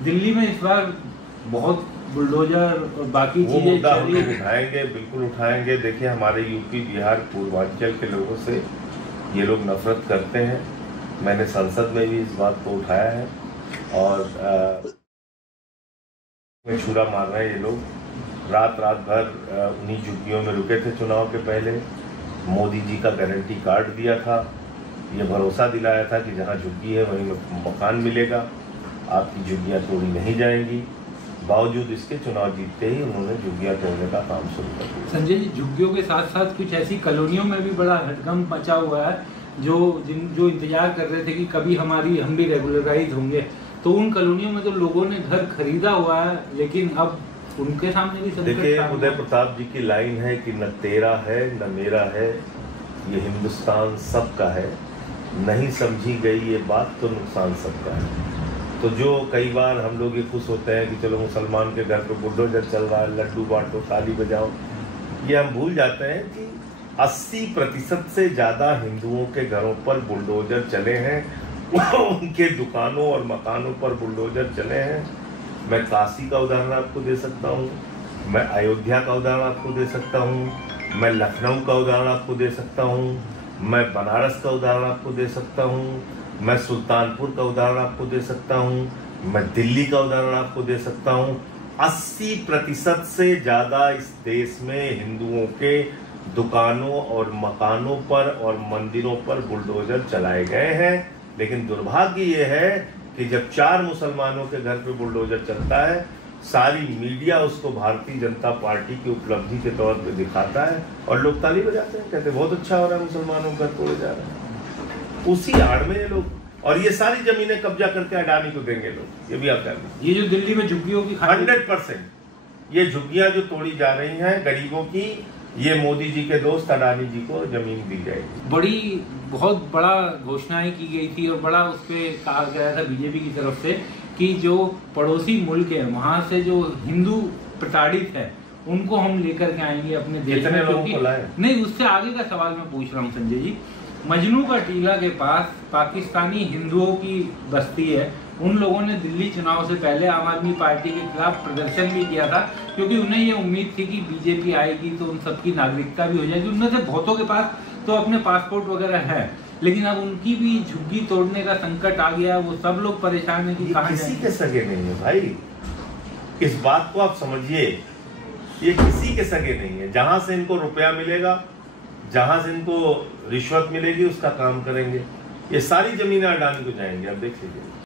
दिल्ली में इस बार बहुत बुलडोजर और बाकी चीजें उठाएंगे, बिल्कुल उठाएंगे। देखिए, हमारे यूपी बिहार पूर्वांचल के लोगों से ये लोग नफरत करते हैं। मैंने संसद में भी इस बात को उठाया है और छुरा मार रहे हैं ये लोग। रात भर उन्हीं झुग्गियों में रुके थे। चुनाव के पहले मोदी जी का गारंटी कार्ड दिया था, ये भरोसा दिलाया था कि जहाँ झुग्गी है वहीं मकान मिलेगा, आपकी झुग्गियाँ तोड़ी नहीं जाएंगी। बावजूद इसके चुनाव जीतते ही उन्होंने झुग्गियाँ तोड़ने का काम शुरू कर दिया। संजय जी, झुग्गियों के साथ साथ कुछ ऐसी कॉलोनियों में भी बड़ा हड़कंप मचा हुआ है जो इंतजार कर रहे थे कि कभी हम भी रेगुलराइज होंगे। तो उन कॉलोनियों में तो लोगों ने घर खरीदा हुआ है, लेकिन अब उनके सामने भी संकट। देखिए, उदय प्रताप जी की लाइन है कि न तेरा है न मेरा है, ये हिंदुस्तान सबका है। नहीं समझी गई ये बात तो नुकसान सबका है। तो जो कई बार हम लोग ये खुश होते हैं कि चलो मुसलमान के घर पे बुलडोजर चल रहा है, लड्डू बांटो, ताली बजाओ, ये हम भूल जाते हैं कि 80% से ज़्यादा हिंदुओं के घरों पर बुलडोजर चले हैं, उनके दुकानों और मकानों पर बुलडोजर चले हैं। मैं काशी का उदाहरण आपको दे सकता हूँ, मैं अयोध्या का उदाहरण आपको दे सकता हूँ, मैं लखनऊ का उदाहरण आपको दे सकता हूँ, मैं बनारस का उदाहरण आपको दे सकता हूँ, मैं सुल्तानपुर का उदाहरण आपको दे सकता हूँ, मैं दिल्ली का उदाहरण आपको दे सकता हूँ। 80% से ज़्यादा इस देश में हिंदुओं के दुकानों और मकानों पर और मंदिरों पर बुलडोजर चलाए गए हैं। लेकिन दुर्भाग्य ये है कि जब 4 मुसलमानों के घर पे बुलडोजर चलता है, सारी मीडिया उसको भारतीय जनता पार्टी की उपलब्धि के तौर पे दिखाता है और लोग ताली बजाते हैं, कहते हैं बहुत अच्छा हो रहा है, मुसलमानों का घर तोड़े जा रहे हैं। उसी आड़ में ये लोग, और ये सारी जमीनें कब्जा करके अडानी को देंगे लोग, ये भी आप जान लीजिए। ये जो दिल्ली में झुग्गियों की 100% ये झुग्गियां जो तोड़ी जा रही हैं गरीबों की, ये मोदी जी के दोस्त अडानी जी को जमीन दी जाएगी। बहुत बड़ा घोषणाएं की गई थी और बड़ा उस पर कहा गया था बीजेपी की तरफ से कि जो पड़ोसी मुल्क है वहां से जो हिंदू प्रताड़ित है उनको हम लेकर के आएंगे अपने देश में। नहीं, उससे आगे का सवाल मैं पूछ रहा हूँ संजय जी। मजनू का टीला के पास पाकिस्तानी हिंदुओं की बस्ती है। उन लोगों ने दिल्ली चुनाव से पहले आम आदमी पार्टी के खिलाफ प्रदर्शन भी किया था, क्योंकि उन्हें ये उम्मीद थी कि बीजेपी आएगी तो उन सबकी नागरिकता भी हो जाएगी। उनमें से बहुतों के पास तो अपने पासपोर्ट वगैरह है, लेकिन अब उनकी भी झुग्गी तोड़ने का संकट आ गया। वो सब लोग परेशान है कि किसी के सगे नहीं है भाई, इस बात को आप समझिए। ये किसी के सगे नहीं है। जहां से इनको रुपया मिलेगा, जहां से इनको रिश्वत मिलेगी, उसका काम करेंगे। ये सारी जमीनें अडानी को जाएंगे, आप देख लीजिए।